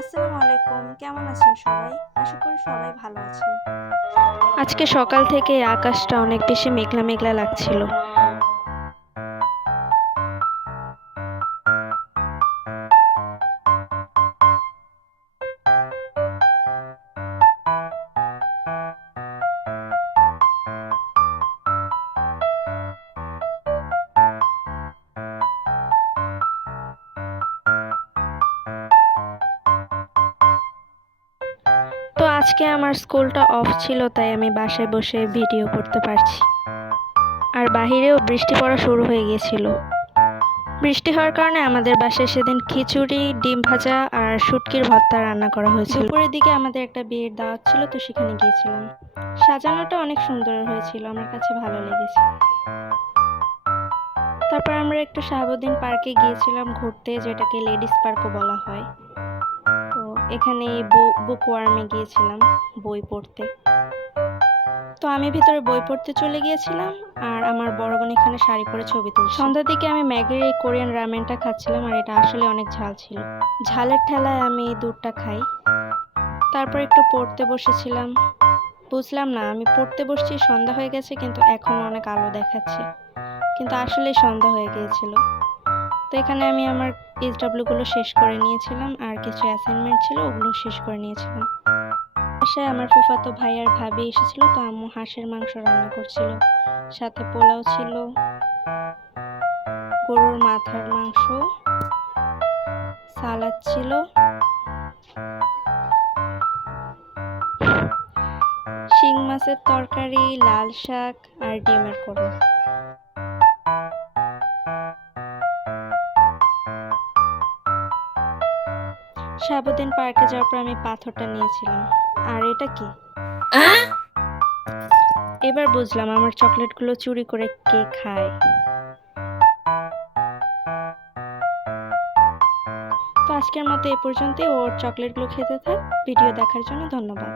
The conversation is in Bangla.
আসসালামু আলাইকুম, কেমন আছেন সবাই? আশা করি সবাই ভালো আছেন। আজকে সকাল থেকে আকাশটা অনেক বেশি মেঘলা মেঘলা লাগছিল। তো আজকে আমার স্কুলটা অফ ছিল, তাই আমি বাসায় বসে ভিডিও করতে পারছি। আর বাহিরেও বৃষ্টি পড়া শুরু হয়ে গিয়েছিল। বৃষ্টি হওয়ার কারণে আমাদের বাসায় সেদিন খিচুড়ি, ডিম ভাজা আর শুটকির ভর্তা রান্না করা হয়েছিল। দুপুরের দিকে আমাদের একটা বিয়ের দাওয়াত ছিল, তো সেখানে গিয়েছিলাম। সাজানোটা অনেক সুন্দর হয়েছিল, আমার কাছে ভালো লেগেছে। তারপর আমরা একটু শাহাবুদ্দিন পার্কে গিয়েছিলাম ঘুরতে, যেটাকে লেডিস পার্কও বলা হয়। তো এখানে বুক ওয়ার্মে গিয়েছিলাম বই পড়তে। তো আমি ভিতরে বই পড়তে চলে গিয়েছিলাম, আর আমার বড় বোন এখানে শাড়ি পরে ছবি তুলছে। সন্ধ্যার দিকে আমি ম্যাগির এই কোরিয়ান রামেনটা খাচ্ছিলাম, আর এটা আসলে অনেক ঝাল ছিল। ঝালের ঠেলায় আমি দুধটা খাই। তারপর একটু পড়তে বসেছিলাম। বুঝলাম না, আমি পড়তে বসছি, সন্ধ্যা হয়ে গেছে, কিন্তু এখনো অনেক আলো দেখাচ্ছে, কিন্তু আসলেই সন্ধ্যা হয়ে গিয়েছিল। তো এখানে আমি আমার গুলো শেষ করে নিয়েছিলাম, আর কিছু অ্যাসাইনমেন্ট ছিল, ওগুলো শেষ করে নিয়েছিলাম। বাসায় আমার ফুফাতো ভাই আর ভাবি এসেছিল, তো আম্মু হাঁসের মাংস রান্না করছিল, সাথে পোলাও ছিল, গরুর মাথার মাংস, সালাদ ছিল, শিং মাছের তরকারি, লাল শাক আর ডিমের কোরমা। শাহাবুদ্দিন পার্কে যাওয়ার পর আমি পাথরটা নিয়েছিলাম। আর এটা কি? এবার বুঝলাম আমার চকলেটগুলো চুরি করে কে খায়। তো আজকের মতো এ পর্যন্তই। ওর চকলেটগুলো খেতে থাক। ভিডিও দেখার জন্য ধন্যবাদ।